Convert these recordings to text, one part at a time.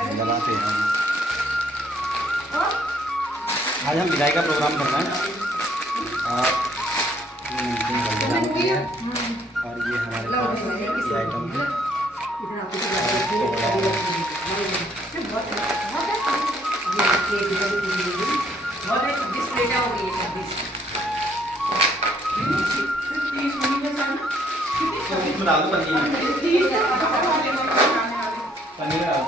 लगाते हैं। आज हम विदाई का प्रोग्राम कर रहे हैं और ये हमारे पास ये आइटम है। इसमें डाल दो पनीर पनीर डाल दो।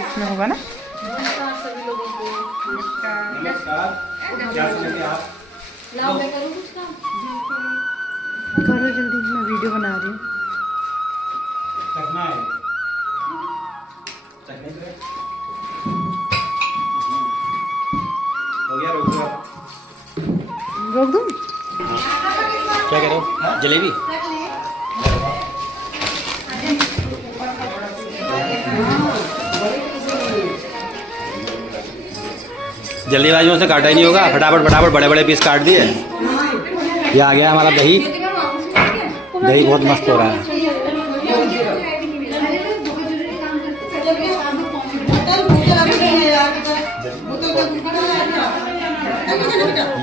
इसमें होगा ना। नमस्कार, क्या समझते हैं आप? करो जल्दी, मैं वीडियो बना रही हूँ। चखना है, चखने से हो गया। रोक दो, रोक दूँ? क्या कह रहे हो? जलेबी जल्दीबाजियों से काटा ही नहीं होगा, फटाफट फटाफट बड़े बड़े पीस काट दिए। ये आ गया हमारा दही। दही बहुत मस्त हो रहा है।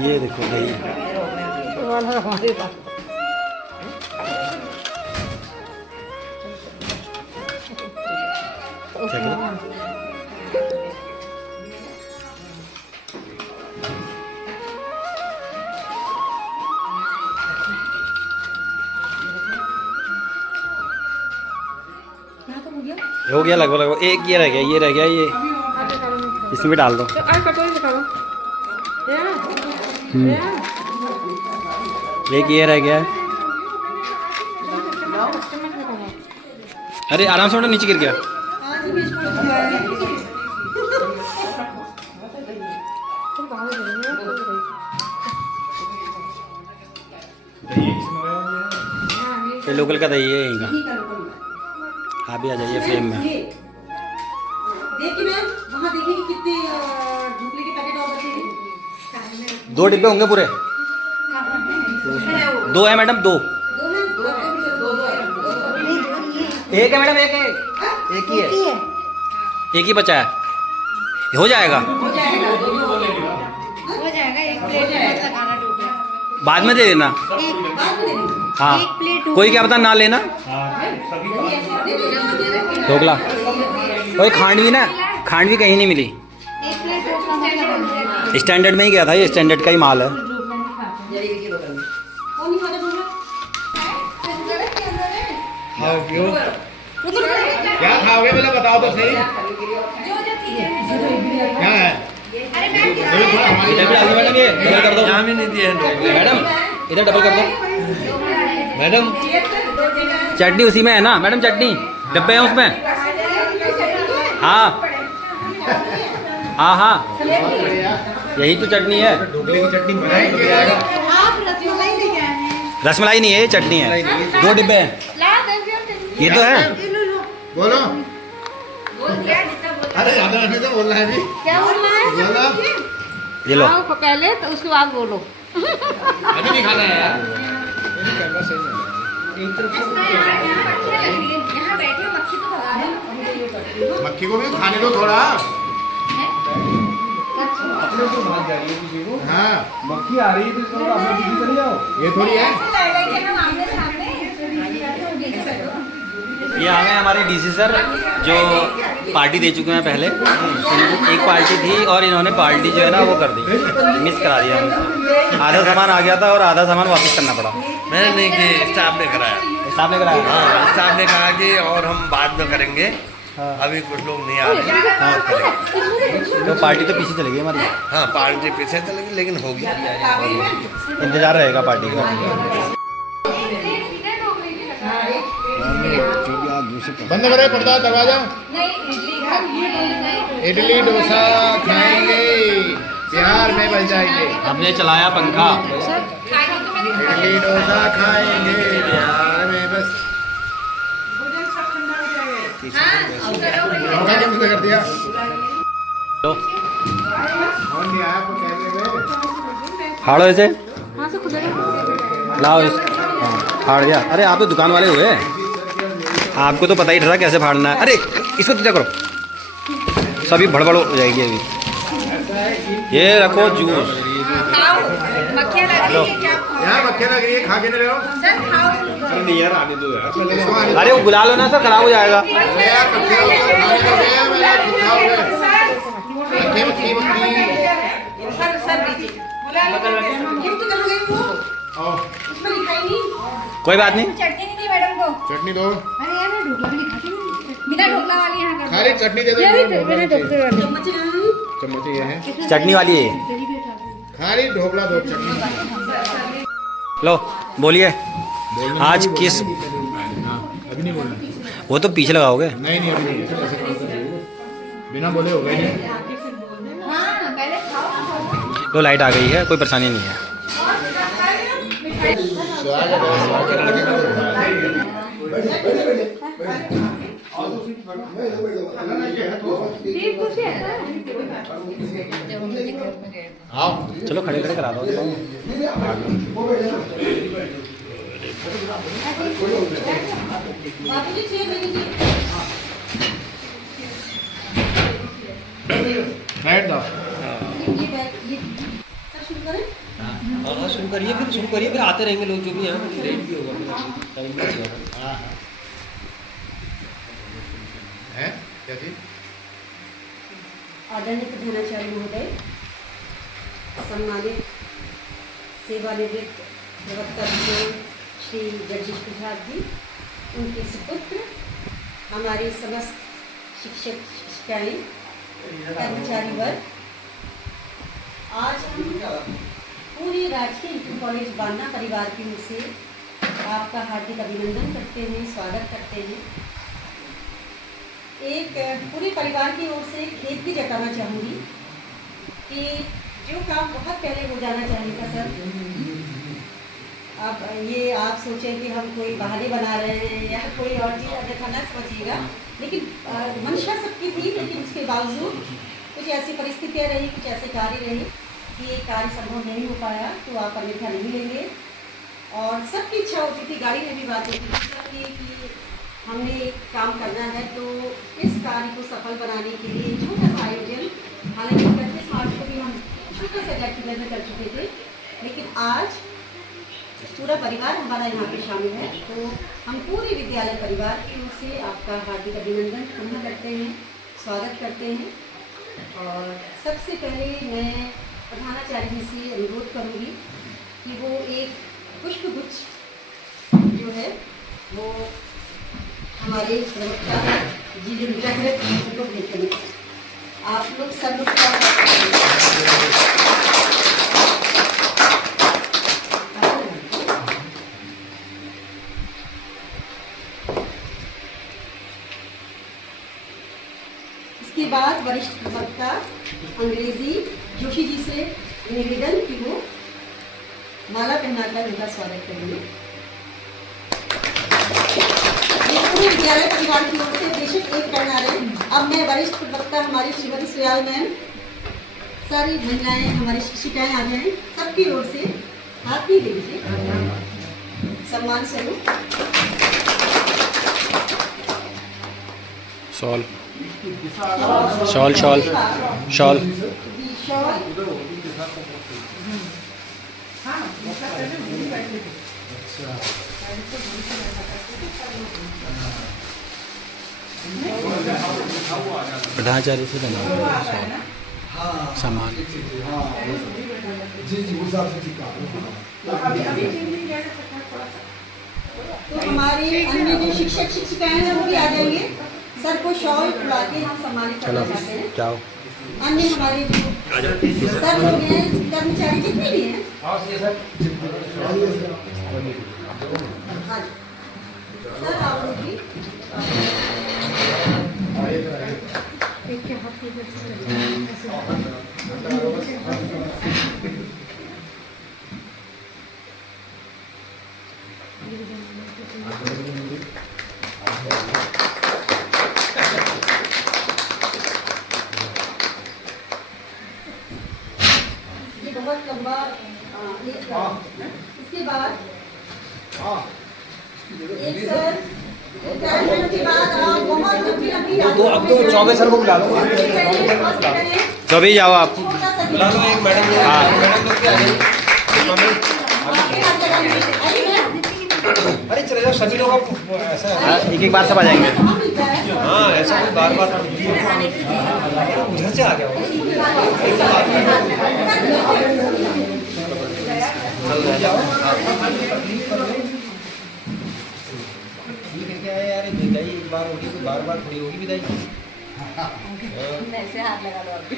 ये देखो दही। हो गया लगभग लगभग। एक ये रह गया, ये रह गया, ये इसमें भी डाल दो। एक ये रह गया है। अरे आराम से, नीचे गिर गया। ये लोकल का दही है यहीं का। आप भी आ जाइए फ्रेम में। देखिए मैम, वहाँ देखिए कि कितने ढोकले के पैकेट और बचे हैं। 2 डिब्बे होंगे पूरे। 2 है मैडम, 2। एक है मैडम, एक है, एक ही है, एक ही बचा है। हो जाएगा, एक प्लेट लगाना ढोकला। बाद में दे देना। हाँ, कोई क्या पता ना लेना ढोकला। कोई खांडवी ना, खांडवी कहीं नहीं मिली। स्टैंडर्ड में ही गया था, ये स्टैंडर्ड का ही माल है। क्या खाओगे पहले बताओ तो सही। क्या है? इधर भी डाल दो मैडम, ये डबल कर दो। यहाँ भी नहीं दिए हैं मैडम इधर डबल कर दो। मैडम चटनी उसी में है ना मैडम? चटनी डब्बे हैं उसमें। हाँ हाँ हाँ, यही तो चटनी है। ढोकले की चटनी बनाई तो जाएगा। रसमलाई नहीं है, ये चटनी है। 2 डिब्बे हैं। ये तो है। बोलो। अरे ज्यादा नहीं तो बोलना है भी। क्या बोलना है? बोलो। ये लो। खाओ पहले, तो उसके बाद बोलो। अभी नहीं खाना है यार। मक्खी को भी खाने दो थोड़ा। हाँ, मक्खी आ रही है तो इसको अपने पीछे चले जाओ। ये थोड़ी है। ये आ गए हमारे डीसी सर, जो पार्टी दे चुके हैं पहले। एक पार्टी थी और इन्होंने पार्टी जो है ना वो कर दी, मिस करा दिया हमसे। आधा सामान आ गया था और आधा सामान वापस करना पड़ा। मैंने नहीं कि स्टाफ ने कराया। स्टाफ ने कराया। हाँ, स्टाफ ने कहा कि और हम बाद में करेंगे, अभी कुछ लोग नहीं आ रहे। हाँ, तो पार्टी तो पीछे चली गई हमारी। हाँ, पार्टी पीछे चलेगी लेकिन होगी। इंतजार रहेगा पार्टी का। बंद करो पर्दा दरवाजा। इडली डोसा खाएंगे, बिहार में बच जाएंगे। हमने चलाया पंखा। इडली डोसा खाएंगे, बिहार में बस। पंखा क्यों बंद कर दिया? लो फाड़ो ऐसे, हाँ से खुलेगा। लाओ हाँ फाड़ दिया। अरे आप तो दुकान वाले हुए, आपको तो पता ही था कैसे फाड़ना है। अरे इसको तो क्या करो, सभी भड़बड़ हो जाएगी अभी। ये रखो जूस। यार मक्खियाँ लग रही है, खा के नहीं रहे हो? अरे नहीं यार, आने दो यार। अरे वो बुला लो ना सर, खराब हो जाएगा। अरे यार मक्खियाँ खाने दो भैया, मैं यार खाओगे। मक्खी मक्खी मक्खी। सर सर दीजिए गिफ्ट कहाँ गई वो? आओ उसमें लिखा ही नहीं। कोई बात नहीं। चटनी नहीं दी मैडम को। चटनी दो, अरे यार मैं ढोकला भी नहीं खाती हूँ। बिना ढोकला वाली यहाँ कर दो। खाली चटनी दे दो। यार ये मैंने ढोकले वाली चम्मच कहाँ? चम्मच ये है, चटनी वाली है। तेरी भी उठा दी। खाली ढोकला दो चटनी। लो बोलिए आज किस, अभी नहीं बोलना। वो तो पीछे लगाओगे। नहीं नहीं अभी नहीं, ऐसे करो। बिना बोले हो गए नहीं। हाँ पहले खाओ। लो लाइट आ गई है, कोई परेशानी नहीं है। स्वागत है, स्वागत है। आओ चलो खड़े खड़े करा दो। बाबू जी 6 बजे जी। बैठ जाओ। ये बैग ये सर शुरू करें। हाँ शुरू करिए, फिर आते रहेंगे लोग जो भी हैं, लेट भी होगा, टाइम भी होगा। हाँ हाँ है क्या चीज? आदरणीय प्रधानाचार्य महोदय, सम्मानित सेवानिवृत्त प्रवक्ता श्री जगदीश प्रसाद जी, उनके सुपुत्र, हमारे समस्त शिक्षक शिक्षिकाएं, कर्मचारी वर्ग, आज हम पूरे राजकीय इंटर कॉलेज बांदा परिवार की ओर से आपका हार्दिक अभिनंदन करते हैं, स्वागत करते हैं। एक पूरे परिवार की ओर से खेद भी जताना चाहूँगी कि जो काम बहुत पहले हो जाना चाहिए था सर, अब ये आप सोचें कि हम कोई बहाने बना रहे हैं या कोई और चीज़ अन्यथा न समझिएगा, लेकिन मंशा सबकी थी, लेकिन उसके बावजूद कुछ ऐसी परिस्थितियाँ रही, कुछ ऐसे कार्य रहे कि ये कार्य संभव नहीं हो पाया, तो आप अन्यथा नहीं लेंगे। और सबकी इच्छा होती थी, गाड़ी में भी बात होती थी सबकी कि हमने एक काम करना है, तो इस कार्य को सफल बनाने के लिए छोटा सा आयोजन, हालांकि 31 मार्च को भी हम छोटा सा गेट टुगेदर कर चुके थे, लेकिन आज पूरा परिवार हमारा यहाँ पे शामिल है, तो हम पूरे विद्यालय परिवार की ओर से आपका हार्दिक अभिनंदन पुनः करते हैं, स्वागत करते हैं। और सबसे पहले मैं प्रधानाचार्य जी से अनुरोध करूँगी कि वो एक पुष्पगुच्छ जो है वो हमारे प्रवक्ता जी जो जागृत उनको भेज करें। आप लोग सब लोग इसके बाद वरिष्ठ प्रवक्ता अंग्रेजी जोशी जी से निवेदन कि वो माला पहनाकर उनका स्वागत करेंगे। पूरे विद्यालय परिवार की ओर से बेशक एक पहना रहे। अब मैं वरिष्ठ प्रवक्ता हमारी श्रीमती सुयाल मैम, सारी महिलाएं हमारी शिक्षिकाएं आ जाएं, सबकी ओर से हाथ भी दीजिए सम्मान स्वरूप। Shawl shawl shawl shawl shawl प्रधानाचार्य से बना सामान। तो हमारे अन्य जो शिक्षक शिक्षिकाएं हैं वो भी आ जाएंगे। सर को शॉल उड़ा के हम सम्मानित करना चाहते हैं। जाओ अन्य हमारे जो सर लोग हैं, कर्मचारी जितने भी हैं, हाँ जी। सर आप लोग भी एक के हाथ में ये बहुत लंबा एक सर रिटायरमेंट के बाद आप बहुत लंबी लंबी तो अब तो 24 सर को बुला लो। तो अभी जाओ आप। बुला लो एक मैडम को। हाँ। मैडम लोग क्या है? अरे चले जाओ सभी लोग ऐसा है। हाँ, एक एक बार सब आ जाएंगे। हाँ ऐसा कोई बार बार उधर से आ जाओ। क्या है यार विदाई एक बार होगी तो बार बार थोड़ी होगी विदाई। ऐसे हाथ लगा दो अभी।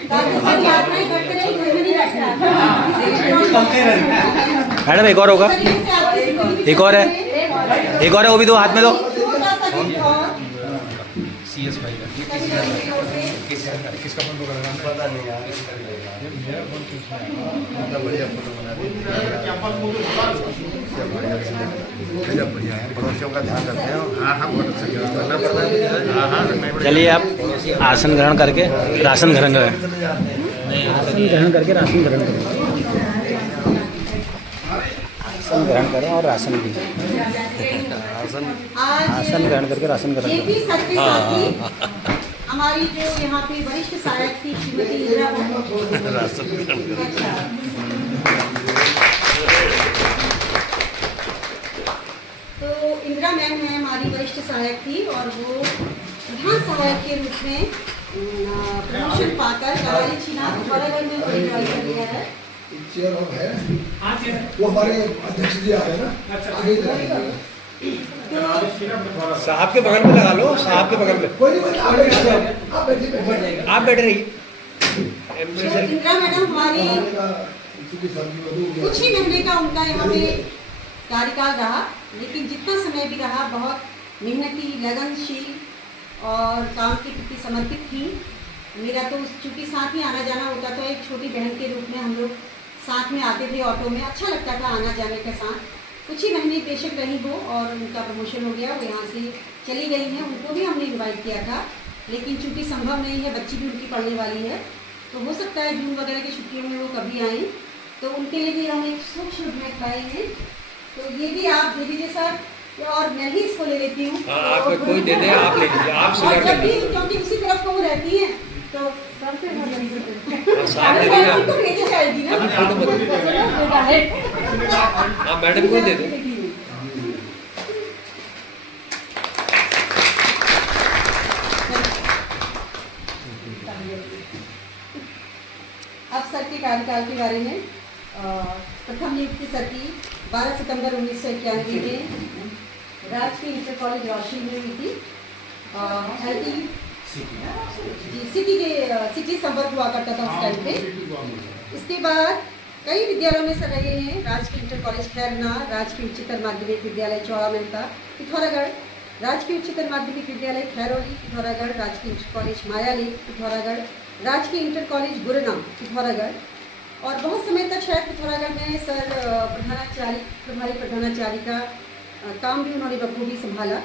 मैडम एक और होगा, एक और है, एक और है, वो भी दो हाथ में दो। CS भाई का किसका फोन पकड़ रहा है पता नहीं यार। बढ़िया फोटो बना बढ़िया है, पड़ोसियों का ध्यान रखते हैं। हाँ हाँ बहुत अच्छा करना पड़ता है। हाँ हाँ चलिए आप आसन ग्रहण करके राशन ग्रहण करें। आसन ग्रहण करके राशन ग्रहण करें। आसन ग्रहण करें और राशन भी। आसन ग्रहण करके राशन ग्रहण ये करें। भी सबके साथ ही हमारी जो यहाँ पे वरिष्ठ सहायक थी श्रीमती इंदिरा तो इंदिरा मैम है हमारी वरिष्ठ सहायक थी और वो प्रधान सहायक के रूप में प्रमोशन पाकर कराली छिना बड़ागढ़ में उन्होंने ज्वाइन कर लिया है। वो हमारे अध्यक्ष जी आ रहे हैं ना, आगे चलेंगे। साहब के बगल में लगा लो, साहब के बगल में। कोई नहीं, आप बैठिए, आप बैठिए। आप बैठ रही। तो इंदिरा मैडम हमारी कुछ ही महीने का उनका यहाँ पे कार्यकाल रहा, लेकिन जितना समय भी रहा बहुत मेहनती, लगनशील और काम के प्रति समर्पित थी। मेरा तो चूँकि साथ ही आना जाना होता था, एक छोटी बहन के रूप में हम लोग साथ में आते थे ऑटो में, अच्छा लगता था आना जाने के साथ। कुछ ही महीने बेशक रही वो और उनका प्रमोशन हो गया, वो यहाँ से चली गई हैं। उनको भी हमने इनवाइट किया था, लेकिन चूँकि संभव नहीं है, बच्ची भी उनकी पढ़ने वाली है, तो हो सकता है जून वगैरह की छुट्टियों में वो कभी आएँ, तो उनके लिए भी हम एक सूक्ष्म भेंट लाएंगे। तो ये भी आप दे दीजिए सर, और मैं ही इसको ले लेती हूँ। आप कोई दे दे, आप ले लीजिए, आप और जब भी क्योंकि उसी तरफ को वो रहती हैं तो साथ दे दीजिए आप। तो भेजे जाएगी ना। अभी फोटो मत हाँ मैडम को दे दो। अब सर के कार्यकाल के बारे में प्रथम नियुक्ति सर की 12 सितंबर 1991 में राजकीय इंटर कॉलेज रोशनी में हुई थी। सिटी संपर्क हुआ करता था उस टाइम पे। इसके बाद कई विद्यालयों में सर रहे हैं, राजकीय इंटर कॉलेज खैरना, राजकीय उच्चतर माध्यमिक विद्यालय चौड़ामेंता पिथौरागढ़, राजकीय उच्चतर माध्यमिक विद्यालय खैरोली पिथौरागढ़, राजकीय इंटर कॉलेज मायालेक पिथौरागढ़, राजकीय इंटर कॉलेज गुरनाम पिथौरागढ़, और बहुत समय तक शायद पिथौरागढ़ में सर प्रभारी प्रधानाचार्य का काम भी उन्होंने बखूबी संभाला।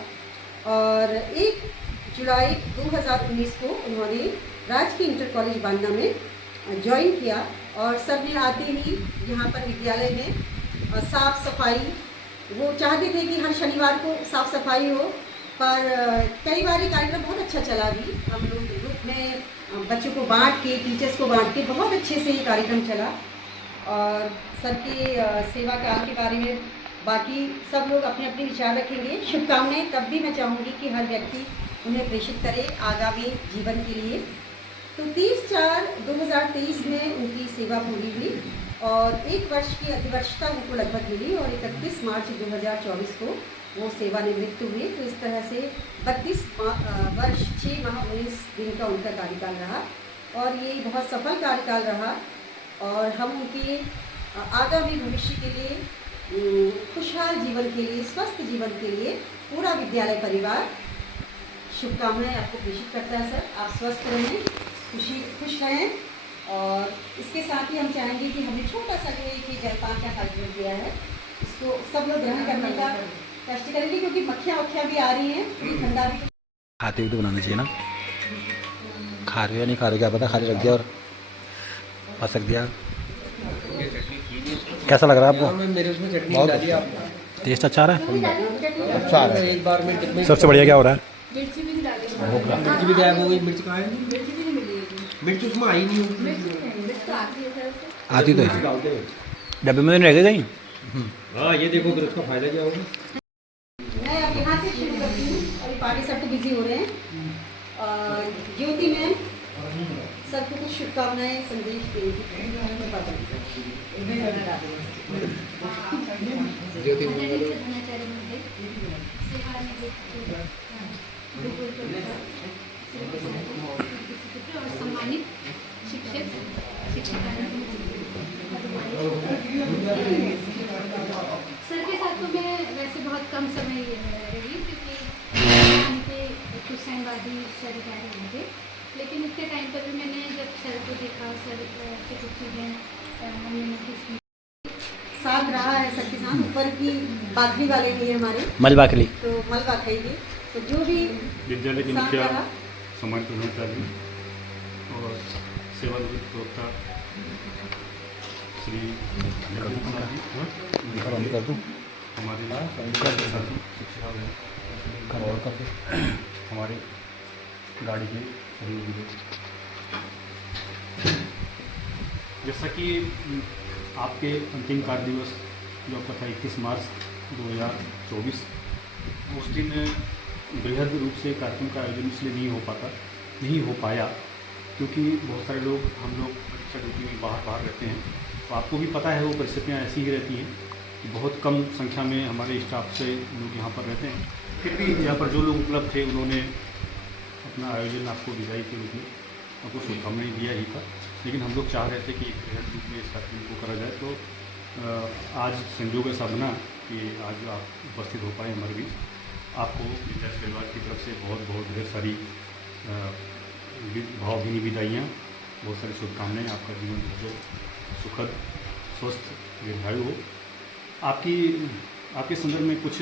और 1 जुलाई 2019 को उन्होंने राजकीय इंटर कॉलेज बांदा में ज्वाइन किया और सर ने आते ही यहाँ पर विद्यालय में साफ सफाई, वो चाहते थे कि हर शनिवार को साफ सफाई हो, पर कई बार ये कार्यक्रम बहुत अच्छा चला भी। हम लोग ग्रुप में बच्चों को बांट के, टीचर्स को बांट के बहुत अच्छे से ये कार्यक्रम चला। और सर के सेवा काल के बारे में बाकी सब लोग अपने अपने विचार रखेंगे। शुभकामनाएं तब भी मैं चाहूँगी कि हर व्यक्ति उन्हें प्रेषित करे आगामी जीवन के लिए। तो 30/4/2023 में उनकी सेवा पूरी हुई और 1 वर्ष की अधिवर्षता उनको लगभग मिली और 31 मार्च 2024 को वो सेवानिवृत्त हुए। तो इस तरह से 32 वर्ष 6 माह 19 दिन का उनका कार्यकाल रहा और ये बहुत सफल कार्यकाल रहा। और हम उनके आगामी भविष्य के लिए, खुशहाल जीवन के लिए, स्वस्थ जीवन के लिए पूरा विद्यालय परिवार शुभकामनाएं आपको प्रेषित करता है। सर आप स्वस्थ रहें, खुश रहें। और इसके साथ ही हम चाहेंगे कि हमने छोटा सा जो एक जलपान का कार्यक्रम किया है, इसको सब लोग ग्रहण करने का कष्ट करेंगे, क्योंकि मक्खियाँ भी आ रही हैं, ठंडा भी। खाते हुए तो बनाना चाहिए ना, खा रहे हो या नहीं खा रहे हो क्या पता, खाली रख दिया और फंस दिया। कैसा लग रहा है आपको? मेरे उसमें चटनी डाली आप। टेस्ट अच्छा आ रहा है? अच्छा है। एक बार में कितने सबसे बढ़िया क्या हो रहा है? मिर्ची भी डाली मिर्च भी गायब हो गई? मिर्च कहाँ है? मिर्ची भी नहीं मिलेगी मिर्च उसमें आई नहीं होगी। मिर्च भी नहीं मिर्च तो आती है सर से आती तो है डब्बे में रह गए कहीं। हाँ ये देखो फिर उसका फायदा क्या होगा। मैं अब यहाँ से शुरू करती हूँ। अभी पार्टी सब तो बिजी हो रहे हैं। ज्योति मैम सबको कुछ शुभकामनाएं संदेश देंगी। ज्योति सम्मानित शिक्षक शिक्षिका सर के साथ तो मैं वैसे बहुत कम समय रही क्योंकि उनके कुछ टाइम बाद ही सर रिटायर हुए थे, लेकिन इतने टाइम पर भी मैंने जब सर को देखा सर से कुछ चीज़ें हमने नोटिस की। साथ रहा है सर के साथ। ऊपर की बाखरी वाले भी है हमारे, मलबाकली तो मल बाखरी तो जो भी विद्यालय के साथ मुखिया रहा सम्मानित प्रधानाचार्य और सेवानिवृत्त प्रवक्ता श्री रघु कुमार जी, हमारे साथी शिक्षा और हमारे गाड़ी के सहयोगी लोग। जैसा कि आपके अंतिम कार्य दिवस जो आपका था 21 मार्च 2024, उस दिन बृहद रूप से कार्यक्रम का आयोजन इसलिए नहीं हो पाया क्योंकि बहुत सारे लोग हम लोग परीक्षा ड्यूटी में बाहर रहते हैं। तो आपको भी पता है वो परिस्थितियाँ ऐसी ही रहती हैं कि बहुत कम संख्या में हमारे स्टाफ से लोग यहाँ पर रहते हैं। फिर भी यहाँ पर जो लोग उपलब्ध थे उन्होंने अपना आयोजन आपको विदाई के रूप में आपको शुभकामनाएं दिया ही था, लेकिन हम लोग चाह रहे थे कि एक बृहद रूप में इस कार्यक्रम को करा जाए। तो आज संयोग ऐसा बना कि आज आप उपस्थित हो पाए हमारे बीच। आपको विद्यार्थी परिवार की तरफ से बहुत ढेर सारी भावभीनी विदाइयाँ, बहुत सारी शुभकामनाएं। आपका जीवन जो सुखद स्वस्थ दीर्घायु हो। आपके संदर्भ में कुछ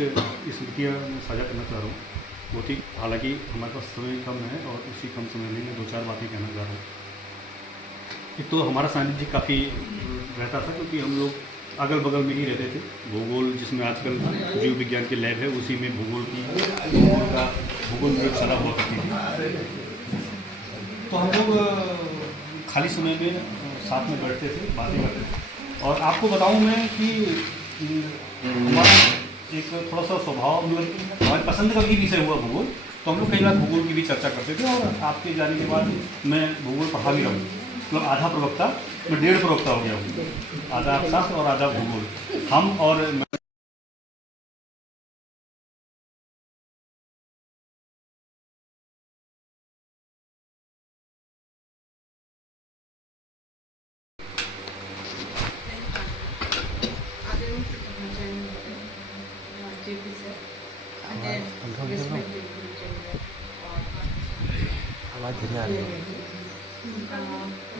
स्मृतियाँ मैं साझा करना चाह रहा हूँ। बहुत ही, हालांकि हमारे पास समय कम है और उसी कम समय में मैं 2-4 बातें कहना चाह रहा हूँ। एक तो हमारा सानिध्य काफ़ी रहता था क्योंकि हम लोग अगल बगल में ही रहते थे। भूगोल जिसमें आजकल जीव विज्ञान की लैब है, उसी में भूगोल प्रयोगशाला हुआ करती थी। तो हम लोग खाली समय में साथ में बैठते थे, बातें करते थे। और आपको बताऊं मैं कि हमारा एक थोड़ा सा स्वभाव, मतलब हमारी पसंद का भी विषय हुआ भूगोल, तो हम लोग कई बार भूगोल की भी चर्चा करते थे। और आपके जाने के बाद मैं भूगोल पढ़ा भी रहा हूँ, मतलब आधा प्रवक्ता, मैं 1.5 प्रवक्ता हो गया हूँ। आधा अर्थशास्त्र और आधा भूगोल। हम और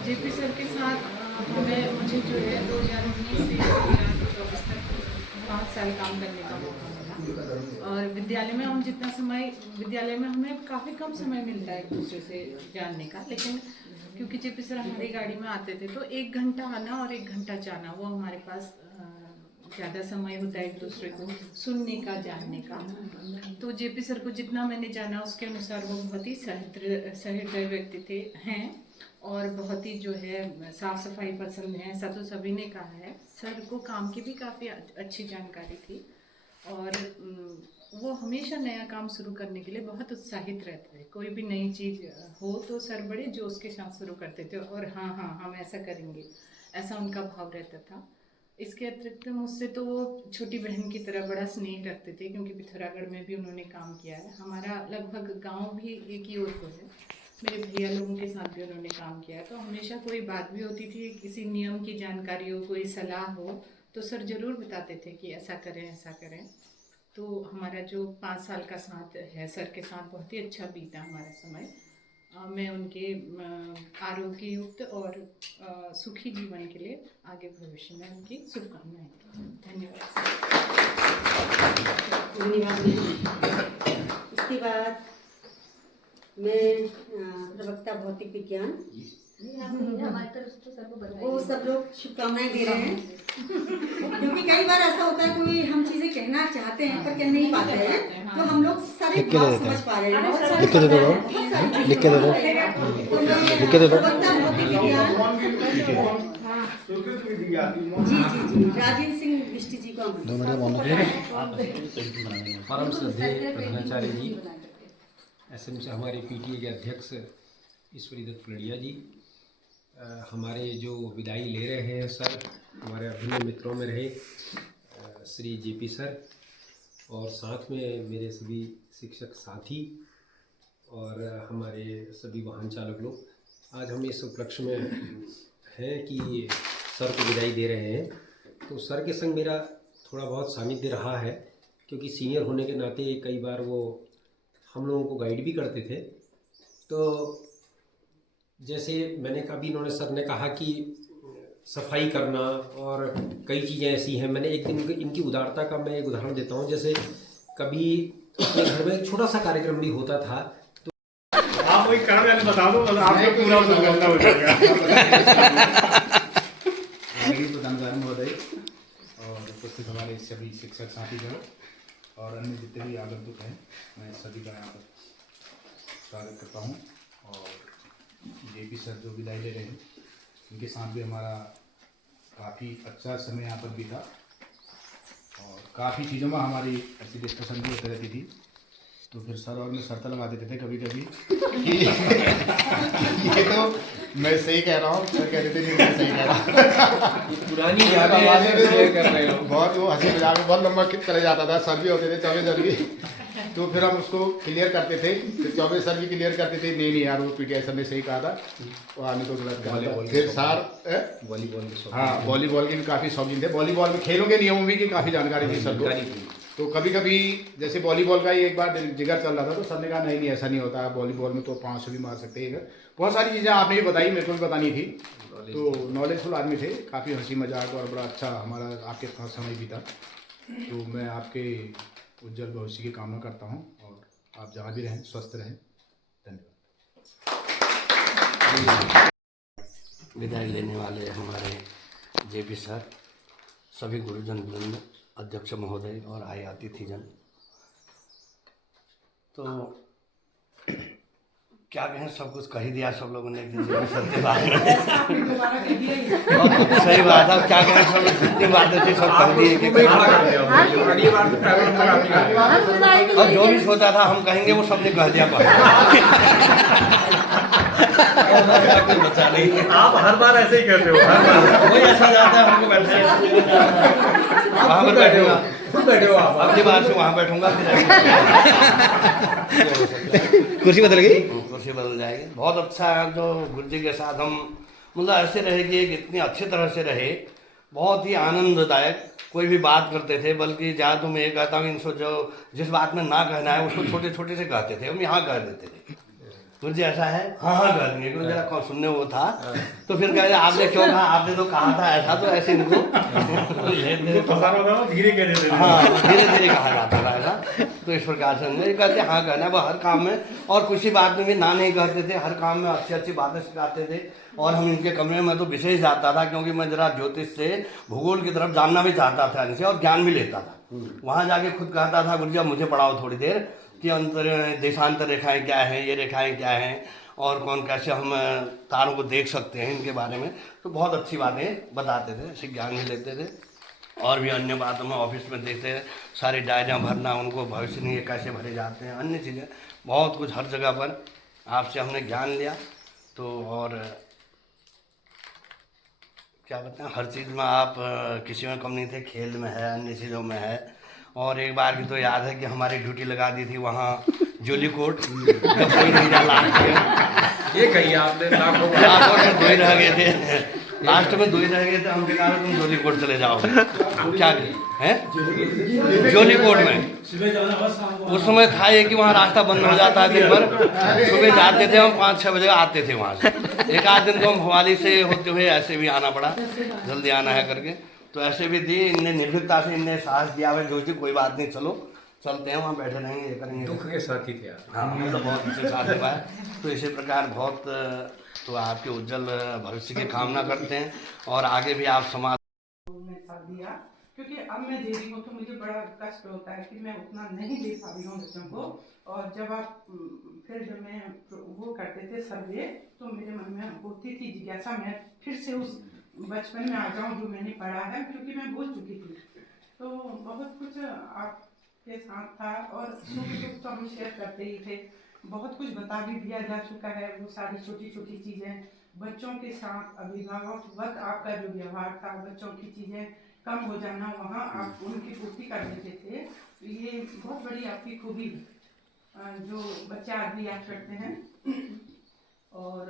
जेपी सर के साथ मुझे जो है 2019 से 2024 तक 5 साल काम करने का मौका मिला। और विद्यालय में हमें काफ़ी कम समय मिलता है एक दूसरे से जानने का, लेकिन क्योंकि जेपी सर हमारी गाड़ी में आते थे तो 1 घंटा आना और 1 घंटा जाना, वो हमारे पास ज़्यादा समय होता है एक दूसरे को सुनने का, जानने का। तो जेपी सर को जितना मैंने जाना उसके अनुसार वो बहुत ही सहृदय व्यक्ति हैं और बहुत ही जो है साफ़ सफाई पसंद है, ऐसा तो सभी ने कहा है। सर को काम की भी काफ़ी अच्छी जानकारी थी और वो हमेशा नया काम शुरू करने के लिए बहुत उत्साहित रहते थे। कोई भी नई चीज़ हो तो सर बड़े जोश के साथ शुरू करते थे और हाँ हम ऐसा करेंगे, ऐसा उनका भाव रहता था। इसके अतिरिक्त मुझसे तो वो छोटी बहन की तरह बड़ा स्नेह रखते थे क्योंकि पिथौरागढ़ में भी उन्होंने काम किया है। हमारा लगभग गांव भी एक ही ओर को है, मेरे भैया लोगों के साथ भी उन्होंने काम किया है। तो हमेशा कोई बात भी होती थी, किसी नियम की जानकारी हो, कोई सलाह हो, तो सर ज़रूर बताते थे कि ऐसा करें। तो हमारा जो 5 साल का साथ है सर के साथ बहुत ही अच्छा बीता हमारा समय। मैं उनके आरोग्ययुक्त और सुखी जीवन के लिए आगे भविष्य में उनकी शुभकामनाएं। धन्यवाद। इसके बाद मैं प्रवक्ता भौतिक विज्ञान हमारी तरफ से तो सर को वो सब लोग शुभकामनाएं दे रहे हैं। क्योंकि कई बार ऐसा होता है कोई हम चीजें कहना चाहते हैं पर कह नहीं पाते हैं, तो हम लोग सारे भाव समझ पा रहे हैं। लिख के दे दो, लिख के दे दो, लिख के दे दो। जी जी जी, राजेंद्र सिंह बिष्टी जी को दो मिनट का मौन रखिए। परम श्रद्धेय प्रधानाचार्य जी, एसएमसी हमारे पीटीए के अध्यक्ष ईश्वरी दत्त पुलड़िया जी, हमारे जो विदाई ले रहे हैं सर, हमारे अभिनव मित्रों में रहे श्री जेपी सर, और साथ में मेरे सभी शिक्षक साथी और हमारे सभी वाहन चालक लोग, आज हम इस उपलक्ष्य में हैं कि सर को विदाई दे रहे हैं। तो सर के संग मेरा थोड़ा बहुत सानिध्य रहा है, क्योंकि सीनियर होने के नाते कई बार वो हम लोगों को गाइड भी करते थे। तो जैसे मैंने कभी इन्होंने सर ने कहा कि सफाई करना और कई चीज़ें ऐसी हैं, मैंने एक दिन इनकी उदारता का मैं एक उदाहरण देता हूँ। जैसे कभी अपने घर में एक छोटा सा कार्यक्रम भी होता था, तो आप वही कारण बता दो, आपका पूरा दुर्घटना हो जाएगा। प्रधानचार्य महोदय और उपस्थित हमारे सभी शिक्षक साथीगण और अन्य जितने भी आगंतुक हैं, मैं सभी का यहाँ पर स्वागत करता हूँ। और जेपी सर जो विदाई ले रहे हैं, उनके साथ भी हमारा काफ़ी अच्छा समय यहाँ पर बीता और काफ़ी चीज़ों में हमारी ऐसी डिस्कशन भी होती रहती थी। तो फिर सर और मैं शर्त लगा देते थे कभी कभी कि ये तो मैं सही कह रहा हूँ, सर कहते थे नहीं मैं सही कह रहा हूँ। पुरानी यादें शेयर कर रहे हो। बहुत वो हंसी मजाक में बहुत लंबा चले जाता था। सर भी होते थे, चौबे सर भी, तो फिर हम उसको क्लियर करते थे। फिर चौबे सर भी क्लियर करते थे, नहीं यार वो पीटीआई सर ने सही कहा था, वो आने को गलत कहा था। फिर सर वॉलीबॉल के हाँ, वॉलीबॉल के भी काफ़ी शौकीन थे। वॉलीबॉल में खेलों के नियमों भी की काफ़ी जानकारी थी सर को। तो कभी कभी जैसे वॉलीबॉल का ही एक बार जिगर चल रहा था, तो सर ने कहा नहीं ऐसा नहीं होता, वॉलीबॉल में तो 5 से भी मार सकते हैं। बहुत सारी चीज़ें आपने भी बताई, मेरे को भी बतानी थी। तो नॉलेजफुल आदमी थे, काफ़ी हंसी मजाक और बड़ा अच्छा हमारा आपके पास समय बीता। तो मैं आपके उज्जवल भविष्य की कामना करता हूँ और आप जहाँ भी रहें स्वस्थ रहें। धन्यवाद। विदाई लेने वाले हमारे जेपी सर, सभी गुरुजन वृंद, अध्यक्ष महोदय और आए अतिथिजन, तो क्या कहें, सब कुछ कह ही दिया सब लोगों ने। सत्य बात सही बात है, क्या कहें, सब जितनी बातें थी सब कह दिए कि और जो भी सोचा था हम कहेंगे वो सबने कह दिया। बचा नहीं, आप हर बार ऐसे ही कहते हो, हर बार वही ऐसा जाता है हमको बैठे वहाँ पर बैठूंगा, अगली बार से वहाँ बैठूंगा, फिर कुर्सी बदल गई, कुर्सी बदल जाएगी। बहुत अच्छा है जो गुरु जी के साथ हम मतलब ऐसे रहे कि एक इतनी अच्छी तरह से रहे, बहुत ही आनंददायक। कोई भी बात करते थे, बल्कि ज़्यादा तो मैं ये कहता हूँ इनको जो जिस बात में ना कहना है उसको छोटे छोटे से कहते थे, हम यहाँ कह देते थे मुझे ऐसा है, हाँ कर देंगे, क्योंकि जरा कौन सुनने वो था। तो फिर कहे आपने क्यों कहा, आपने तो कहा था ऐसा, तो ऐसे इनको धीरे कह देते थे। हाँ, धीरे धीरे कहा जाता था ऐसा। तो इस प्रकार से नहीं कहते हाँ कहना है, वो हर काम में और किसी बात में भी ना नहीं कहते थे, हर काम में अच्छी अच्छी बातें सिखाते थे। और हम इनके कमरे में तो विशेष जाता था, क्योंकि मैं जरा ज्योतिष से भूगोल की तरफ जानना भी चाहता था इनसे और ज्ञान भी लेता था। वहाँ जाके खुद कहता था गुरु जी मुझे पढ़ाओ थोड़ी देर कि अंतर देशांतर रेखाएं क्या हैं, ये रेखाएं क्या हैं और कौन कैसे हम तारों को देख सकते हैं, इनके बारे में तो बहुत अच्छी बातें बताते थे, ऐसे ज्ञान भी लेते थे। और भी अन्य बातों में ऑफिस में देखते हैं, सारी डायरियाँ भरना, उनको भविष्य नहीं कैसे भरे जाते हैं, अन्य चीज़ें बहुत कुछ हर जगह पर आपसे हमने ज्ञान लिया। तो और क्या बताएं, हर चीज़ में आप किसी में कम नहीं थे, खेल में है, अन्य चीज़ों में है। और एक बार की तो याद है कि हमारी ड्यूटी लगा दी थी वहाँ जोली कोट, जब कोई नहीं था लास्ट में, ये कही आपने, लाखों में 2 ही रह गए थे, लास्ट में 2 ही रह गए थे। हम कहा तुम जोली कोट चले जाओ, क्या है जोली कोट में। उस समय था ये कि वहाँ रास्ता बंद हो जाता है दिन भर, सुबह जाते थे हम 5-6 बजे आते थे वहाँ से। एक आध दिन को हम भवाली से होते हुए ऐसे भी आना पड़ा, जल्दी आना है करके। तो ऐसे भी दी, इनने निर्भीकता से इनने साहस दिया है, जो कोई बात नहीं, चलो चलते हैं, वहाँ बैठे रहेंगे, ये करेंगे। दुख के साथ ही थे। हाँ, मतलब बहुत अच्छे साथ निभाए। तो इसी प्रकार बहुत तो आपके उज्जवल भविष्य की कामना करते हैं और आगे भी आप समाज में साथ दिया, क्योंकि अब मैं दे रही हूँ तो मुझे बड़ा कष्ट होता है कि मैं उतना नहीं दे पा रही हूँ बच्चों को। और जब आप फील्ड में वो करते थे सर्वे, तो मेरे मन में होती थी जिज्ञासा, मैं फिर से उस बचपन में आ जाऊँ जो मैंने पढ़ा है, क्योंकि मैं भूल चुकी थी। तो बहुत कुछ आपके साथ था और सुख दुख तो हम शेयर करते ही थे। बहुत कुछ बता भी दिया जा चुका है, वो सारी छोटी छोटी चीज़ें बच्चों के साथ अभिभावक आपका जो व्यवहार था, बच्चों की चीज़ें कम हो जाना, वहाँ आप उनकी पूर्ति कर देते थे। ये बहुत बड़ी आपकी खूबी जो बच्चे आज भी याद करते हैं। और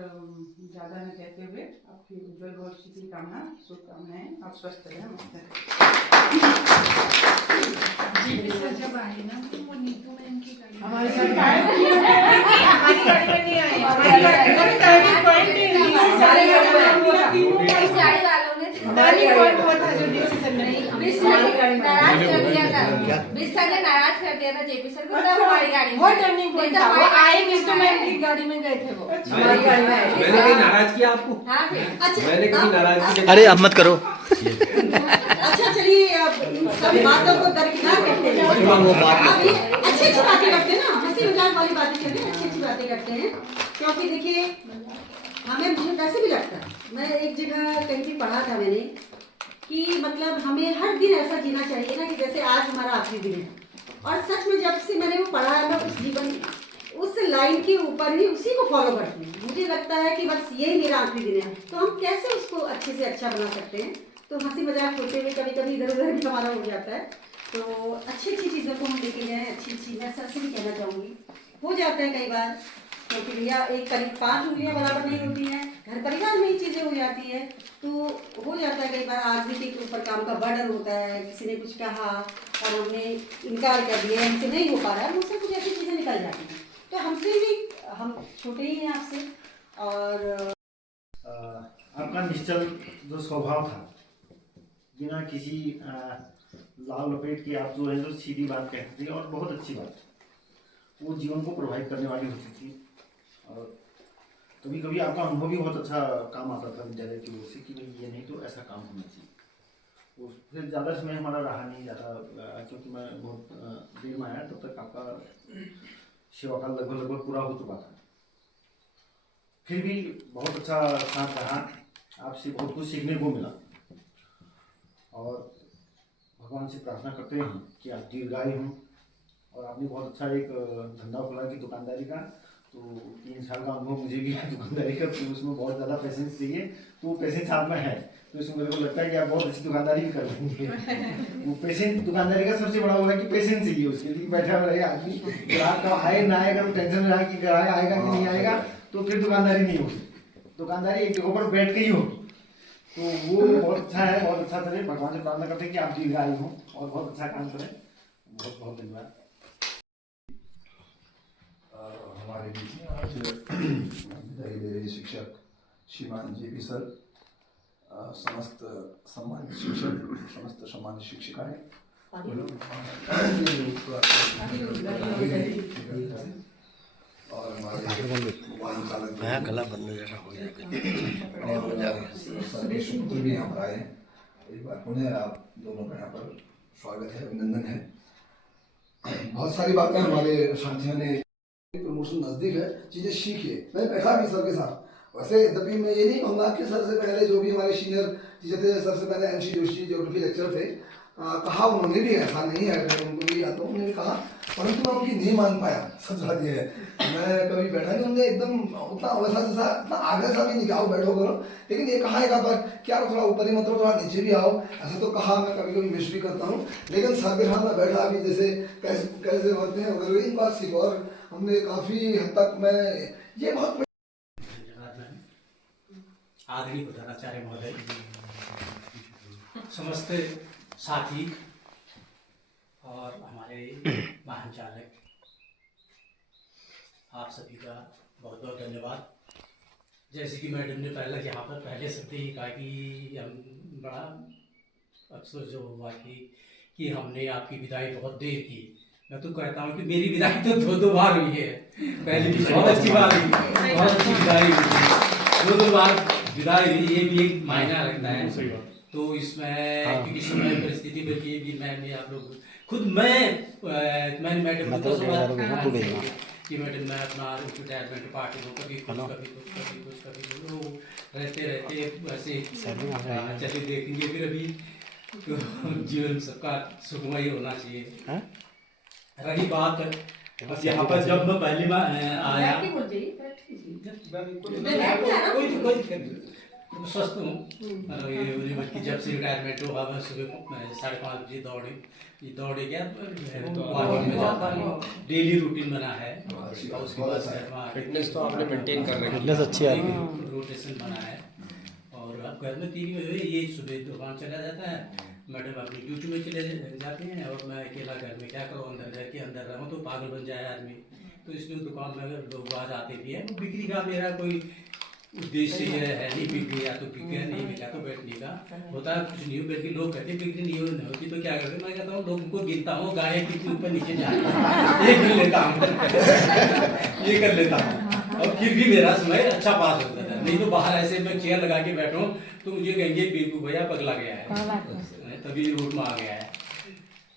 ज़्यादा न कहते हुए आपकी उज्जवल भविष्य की कामना, शुभकामनाएं, आप स्वस्थ रहें। सर जब आए ना तो वो नीतू मैम की गाड़ी हमारी गाड़ी में नहीं आए, हमारी गाड़ी में टर्निंग पॉइंट वो था जो डिसीजन नहीं नाराज कर दिया था जेपी सर को, तब हमारी गाड़ी वो टर्निंग पॉइंट था। वो आए नीतू मैम की गाड़ी में गए थे, वो हमारी गाड़ी में आए। मैंने कहीं नाराज किया आपको? मैंने कभी नाराज किया? अरे अब मत करो। अच्छा चलिए, अब इन सब बातों को दरकिनार करते हैं, अच्छी अच्छी बातें करते हैं ना, हंसी मजाक वाली बातें करते हैं, अच्छी अच्छी बातें करते हैं। क्योंकि देखिए मुझे वैसे भी लगता है, मैं एक जगह कहीं भी पढ़ा था मैंने कि मतलब हमें हर दिन ऐसा जीना चाहिए ना कि जैसे आज हमारा आखिरी दिन है। और सच में जब से मैंने वो पढ़ा है, मैं उस जीवन उस लाइन के ऊपर ही उसी को फॉलो करती हूँ। मुझे लगता है कि बस यही मेरा आखिरी दिन है, तो हम कैसे उसको अच्छे से अच्छा बना सकते हैं। तो हंसी मजाक होते हुए कभी कभी इधर उधर भी हमारा हो जाता है। तो अच्छी अच्छी चीज़ों को हम लेके जाएँ, अच्छी अच्छी, मैं सर से भी कहना चाहूँगी, हो जाता है कई बार, क्योंकि भैया एक करीब 5 उंगलियां बराबर नहीं होती हैं, घर परिवार में ही चीज़ें हो जाती है। तो हो जाता है कई बार आदमी के ऊपर काम का बर्डन होता है, किसी ने कुछ कहा और हमने इनकार कर दिया, हमसे नहीं हो पा रहा है, मुझसे कुछ ऐसी चीज़ें निकल जाती हैं। तो हमसे भी, हम छोटे ही हैं आपसे। और आपका निश्चल जो स्वभाव था, बिना किसी लाल लपेट की आप जो है जो सीधी बात कहती थी और बहुत अच्छी बात, वो जीवन को प्रभावित करने वाली होती थी। और कभी कभी आपका अनुभव भी बहुत अच्छा काम आता था विद्यालय की ओर से कि भाई ये नहीं तो ऐसा काम होना चाहिए। वो फिर ज़्यादा समय हमारा रहा नहीं ज़्यादा, क्योंकि मैं बहुत देर में आया, तब तक आपका सेवा काल लगभग पूरा हो चुका था। फिर भी बहुत अच्छा साथ रहा, आपसे बहुत कुछ सीखने को मिला। और भगवान से प्रार्थना करते हैं कि आप दीर्घायु हों। और आपने बहुत अच्छा एक धंधा खोला कि दुकानदारी का, तो 3 साल का अनुभव मुझे भी है दुकानदारी का, तो उसमें बहुत ज़्यादा पेशेंस चाहिए, तो वो पेशेंस आप में है। तो इसमें मेरे को लगता है कि आप बहुत अच्छी दुकानदारी भी कर लेंगे। वो पेशेंस दुकानदारी का सबसे बड़ा होगा कि पेशेंस चाहिए उसके लिए, बैठा हुआ रहे आदमी, ग्राहक का आए ना आएगा तो टेंशन में रहा कि ग्राहक आएगा कि नहीं आएगा, तो फिर दुकानदारी नहीं होगी। दुकानदारी एक जगह पर बैठ के ही होगी। तो वो बहुत अच्छा है, बहुत अच्छा चले। भगवान से प्रार्थना करते हैं कि आप दीर्घायु हों और बहुत अच्छा काम करें। बहुत बहुत धन्यवाद। हमारे बीच में आज विदाई दे रहे शिक्षक श्रीमान जेपी सर, समस्त सम्मानित शिक्षक, समस्त सम्मानित शिक्षिकाएं और हमारे गला बंद जैसा हो सभी शुक्र भी यहाँ पर आए। एक बार पुनः आप दोनों का यहाँ पर स्वागत है, अभिनंदन है। बहुत सारी बातें हमारे साथियों ने, प्रमोशन नज़दीक है, चीज़ें सीखिए। मैं बैठा भी सर के साथ, वैसे यद्यपि मैं ये नहीं कहूँगा कि सर से पहले जो भी हमारे सीनियर टीचर थे, सर से पहले MC जोशी ज्योग्राफी लेक्चर थे, कहा उन्होंने भी, ऐसा नहीं है, उनको भी याद हो, उन्होंने भी कहा, परंतु मैं उनकी नहीं मान पाया। सच बात ये है, मैं कभी बैठा नहीं, उन्होंने एकदम उतना वैसा जैसा इतना आगे सा भी नहीं आओ बैठो करो, लेकिन ये कहा एक बार क्या थोड़ा ऊपर ही मत रहो, थोड़ा नीचे भी आओ, ऐसा तो कहा। मैं कभी कभी विश भी करता हूँ, लेकिन सर के साथ में बैठा अभी जैसे कैसे होते हैं अगर इन बात सीखो। और हमने काफ़ी हद तक, मैं ये बहुत आदरणीय प्रधानाचार्य महोदय, समस्त साथी और हमारे वाहन चालक, आप सभी का बहुत बहुत धन्यवाद। जैसे कि मैडम ने यहाँ पर पहले शब्द ही कहा कि हम बड़ा अफसोस जो हुआ कि हमने आपकी विदाई बहुत देर की। मैं तो कहता हूँ कि मेरी विदाई तो 2 बार हुई है, पहली भी बहुत अच्छी बात हुई, बहुत अच्छी विदाई हुई। दो बार विदाई हुई, ये भी एक मायना रखता है। सही बात। तो इसमें क्योंकि समय परिस्थिति में भी मैं आप लोग खुद मैंने मैडम को कि मैडम मैं अपना रिटायरमेंट पार्टी को कभी कुछ वो रहते वैसे चलिए देखेंगे फिर अभी तो जीवन सबका सुखमय होना चाहिए। रही बात यहाँ पर जब मैं पहली बार आया स्वस्थ हूँ, मतलब ये जब से रिटायरमेंट हुआ मैं सुबह 5:30 बजे दौड़े गया वॉकिंग में जाता हूँ, डेली रूटीन बना है। उसके बाद फिटनेस तो आपने मेंटेन कर रखी है, फिटनेस अच्छी है आपकी। रोटेशन बना है और अब घर में 3 बजे ये सुबह दुकान चला जाता है, मैडम अपनी ड्यूटी में चले जाते हैं और मैं अकेला घर में क्या करूँ, घर के अंदर रहूँ तो पागल बन जाए आदमी। तो इसलिए दुकान में लोग आज आते भी हैं। बिक्री का मेरा कोई उद्देश्य है नहीं, बिक्री या तो बिक्री नहीं मिला तो बैठने का होता है, कुछ नहीं बैठ के लोग कहते बिक्री नहीं होती तो क्या करते, मैं कहता हूँ लोगों को गिनता हूँ गाय कितने ऊपर नीचे जाए ये कर लेता हूँ ये कर लेता हूँ और फिर भी मेरा समय अच्छा पास होता है। नहीं तो बाहर ऐसे मैं चेयर लगा के बैठूँ तो मुझे कहेंगे बेवकूफ भैया पगला गया है, तभी रूट में आ गया है।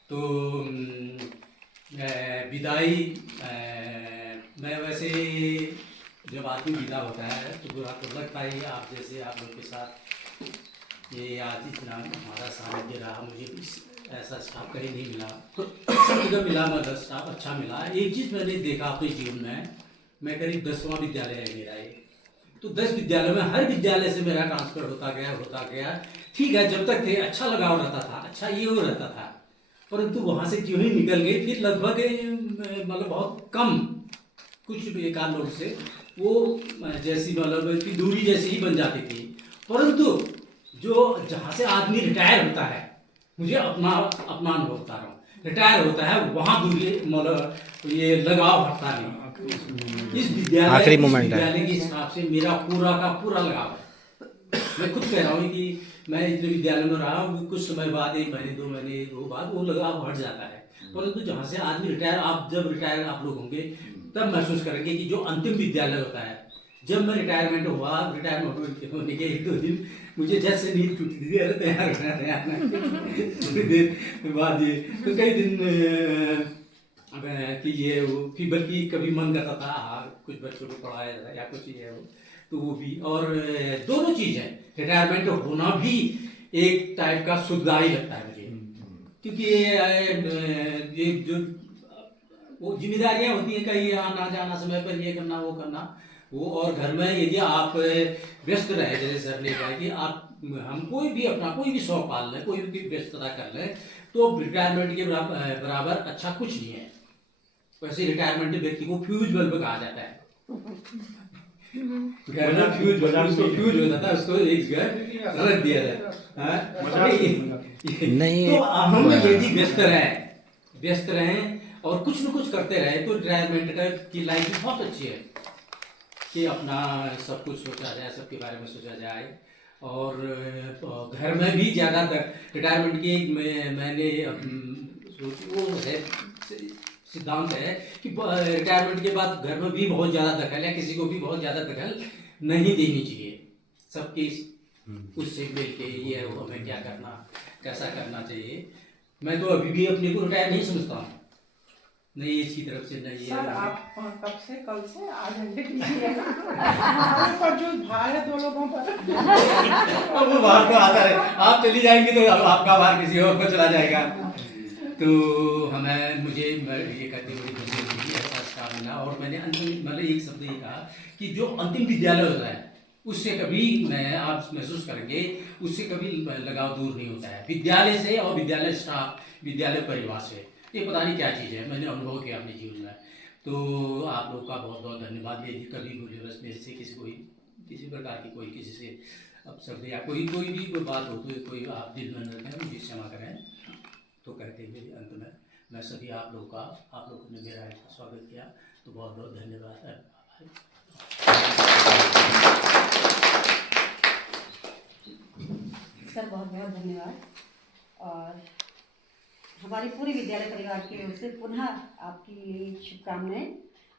तो विदाई मैं वैसे जब आदमी विदा होता है तो बुरा तो लगता ही, आप जैसे आप लोग के साथ ये आज इतना हमारा सानिध्य रहा, मुझे ऐसा स्टाफ कहीं नहीं मिला, सब जगह मिला मगर स्टाफ अच्छा मिला। एक चीज़ मैंने देखा अपने जीवन में, मैं करीब 10वां विद्यालय है मेरा ये, तो 10 विद्यालय में हर विद्यालय से मेरा ट्रांसफर होता गया। ठीक है, जब तक थे अच्छा लगाव रहता था, अच्छा ये हो रहता था, परंतु वहाँ से क्यों ही निकल गए फिर लगभग मतलब बहुत कम कुछ एक आध लोग से वो जैसी मतलब की दूरी जैसी ही बन जाती थी। परंतु जो जहाँ से आदमी रिटायर होता है, मुझे अपना अनुभव बता रहा हूँ, रिटायर होता है वहाँ दूरी मतलब ये लगाव हटता नहीं। इस विद्यालय के हिसाब से मेरा पूरा का पूरा लगाव है। मैं खुद कह रहा हूँ कि मैं इतने विद्यालय में रहा हूँ, कुछ समय बाद 1 महीने 2 महीने बाद वो लगाव हट जाता है। परंतु जहाँ से आदमी रिटायर, आप जब रिटायर आप लोग होंगे तब महसूस करेंगे कि जो अंतिम विद्यालय होता है। जब मैं रिटायरमेंट होने के 1-2 दिन मुझे जैसे नींद टूटी थी, अरे तैयार थोड़ी देर बाद ये तो कई दिन कि ये वो फिर बल्कि कभी मन करता था कुछ बच्चों को पढ़ाया जाए या कुछ ये हो तो वो भी। और दोनों चीज़ है, रिटायरमेंट होना भी एक टाइप का सुखदायी लगता है मुझे, क्योंकि ये जो वो जिम्मेदारियां होती हैं, कहीं आना जाना, समय पर ये करना वो करना वो, और घर में यदि आप व्यस्त रहे, जैसे सर ने कहा कि आप हम कोई भी अपना कोई भी शौक पाल लें, कोई भी व्यस्तता कर लें, तो रिटायरमेंट के बराबर अच्छा कुछ नहीं है। वैसे रिटायरमेंट व्यक्ति को फ्यूज बल्ब कहा जाता है। घर में फ्यूज होता था, उसको एक जगह रख दिया जाता नहीं। तो हम यदि व्यस्त रहें और कुछ न कुछ करते रहे तो रिटायरमेंट की लाइफ बहुत अच्छी है कि अपना सब कुछ सोचा जाए, सबके बारे में सोचा जाए। और घर में भी ज़्यादा रिटायरमेंट की मैंने वो है सिद्धांत है कि रिटायरमेंट के बाद घर में भी बहुत ज़्यादा दखल या किसी को भी बहुत ज़्यादा दखल नहीं देनी चाहिए। सबकी उससे मिल के ये हमें क्या करना, कैसा करना चाहिए। मैं तो अभी भी अपने को रिटायर नहीं समझता हूँ, नहीं इसकी तरफ से नहीं सर है। आप कब से कल से आधे हमारे पर जो भार है 2 लोगों पर अब वो भार तो आता है, आप चली जाएंगी तो आपका भार किसी और पर चला जाएगा। तो मुझे ये कहते बड़ी खुशी ऐसा स्टाफ मिला। और मैंने अंतिम मतलब एक शब्द ये कहा कि जो अंतिम विद्यालय होता है उससे कभी आप महसूस करेंगे, उससे कभी लगाव दूर नहीं होता है विद्यालय से और विद्यालय स्टाफ, विद्यालय परिवार से। ये पता नहीं क्या चीज़ है, मैंने अनुभव किया अपने जीवन में। तो आप लोग का बहुत बहुत धन्यवाद। यदि कभी बोले बस मेरे से किसी प्रकार की कोई किसी से अपशब्द या कोई भी कोई बात हो तो कोई आप दिल में रखें, मुझे क्षमा करें। तो कहते हुए अंत में मैं सभी आप लोगों ने मेरा स्वागत किया, तो बहुत बहुत धन्यवाद है। सर बहुत बहुत धन्यवाद। और हमारी पूरी विद्यालय परिवार की ओर से पुनः आपकी शुभकामनाएं।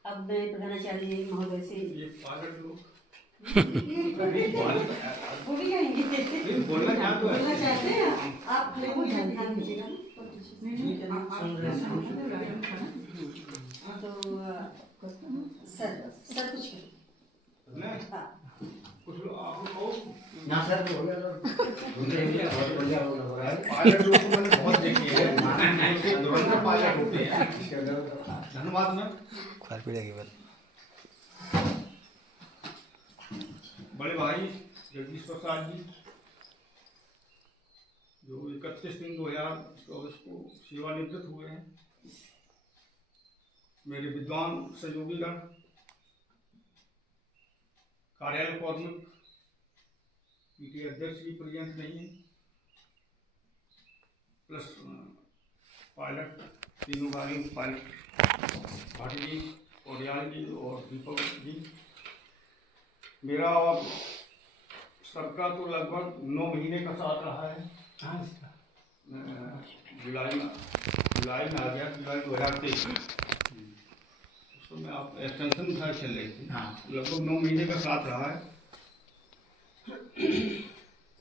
अब मैं प्रधानाचार्य महोदय से भूल जाएंगे। बोलना क्या तो है? बोलना चाहते हैं आप बिल्कुल ध्यान दीजिएगा। तो सर कुछ हाँ ना सर हो गया पायलट लोग तो मैंने बहुत देखे हैं, धुरंधर पायलट होते हैं। धन्यवाद सर। बड़े भाई जगदीश प्रसाद जी जो 31/3/2024 को सेवानिवृत्त हुए हैं, मेरे विद्वान सहयोगीगण, कार्यालय कौर्मिक पीटीए अध्यक्ष भी प्रेजेंट नहीं है, प्लस पायलट तीनों गाड़ी पायलट भाटी जी, कोडियाल जी और दीपक जी। मेरा और सबका तो लगभग 9 महीने का साथ रहा है। जुलाई में आ गया, जुलाई 2023 उसको मैं आप एक्सटेंशन था चल रही थी, लगभग 9 महीने का साथ रहा है।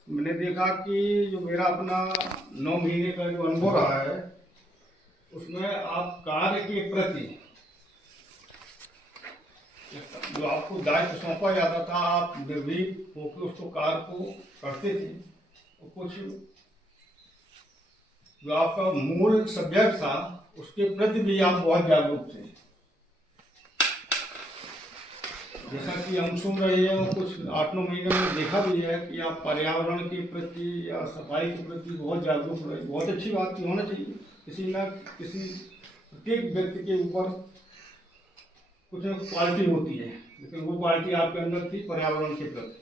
मैंने देखा कि जो मेरा अपना 9 महीने का जो अनुभव रहा है उसमें आप कार्य के प्रति जो आपको दायित्व सौंपा जाता था, आप निर्भीक होकर उसको कार्य को करते थे। और कुछ जो आपका मूल सब्जेक्ट था उसके प्रति भी आप बहुत जागरूक थे। जैसा कि हम सुन रहे हैं और कुछ 8-9 महीने में देखा भी है कि आप पर्यावरण के प्रति या सफाई के प्रति बहुत जागरूक रहे। बहुत अच्छी बात की होना चाहिए। किसी न किसी प्रत्येक व्यक्ति के ऊपर कुछ न क्वालिटी होती है, लेकिन वो क्वालिटी आपके अंदर थी पर्यावरण के प्रति।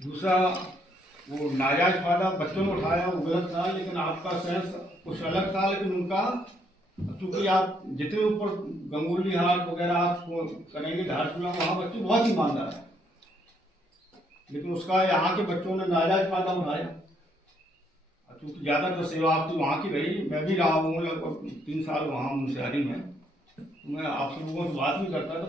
दूसरा, वो नाजायज फायदा बच्चों ने उठाया वो गलत था, लेकिन आपका सेंस कुछ अलग था। लेकिन उनका क्योंकि आप जितने ऊपर गंगोली हाट वगैरह आप करेंगे धारचूला, वहाँ बच्चे बहुत ईमानदार है, लेकिन उसका यहाँ के बच्चों ने नाजायज फायदा उठाया। क्योंकि ज़्यादातर सेवा आपकी वहाँ की रही, मैं भी रहा हूँ लगभग 3 साल वहाँ मुंशियारी में। मैं आप सब लोगों से बात भी करता था।